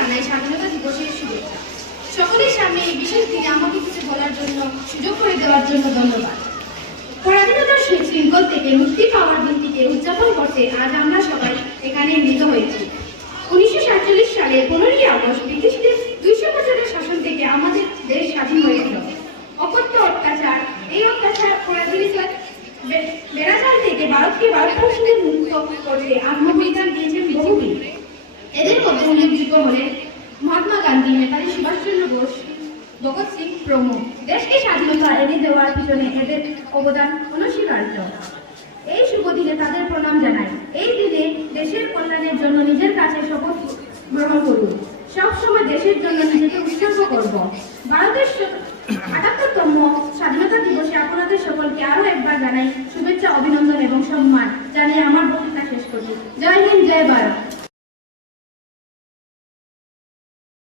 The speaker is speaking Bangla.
জানাই স্বাধীনতা দিবসের শুভেচ্ছা। সকলের সামনে এই বিশেষ দিনে আমাকে কিছু বলার জন্য সুযোগ করে দেওয়ার জন্য ধন্যবাদ। পরাধীনতার শৃঙ্খল থেকে মুক্তি পাওয়ার দিনটিকে উদযাপন করতে আজ আমরা সবাই এখানে মিলিত হয়েছি। 1947 সালে 15ই আগস্ট ব্রিটিশদের 200 বছরের শাসন থেকে আমাদের দেশ স্বাধীন হয়েছিল। অকথ্য অত্যাচার, এই অত্যাচার পরাধীনতার বেড়াচাল থেকে ভারতকে ভারতবর্ষের মুক্ত করতে আত্মবলিদান দিয়েছেন বহু বীর। এদের মধ্যে উল্লেখযোগ্য হলেন মহাত্মা গান্ধী, নেতাজি সুভাষচন্দ্র বোস, ভগৎ সিং প্রমুখ। দেশকে স্বাধীনতা এনে দেওয়ার পিছনে এদের অবদান অনস্বীকার্য। এই শুভ দিনে তাদের প্রণাম জানাই। এই দিনে দেশের কল্যাণের জন্য নিজের কাছে শপথ গ্রহণ করুন। সবসময় দেশের জন্য নিজেকে উৎসর্গ করব। ভারতের ৭৮তম স্বাধীনতা দিবসে আপনাদের সকলকে আরো একবার জানাই শুভেচ্ছা, অভিনন্দন এবং সম্মান জানিয়ে আমার বক্তৃতা শেষ করছি। জয় হিন্দ, জয় ভারত।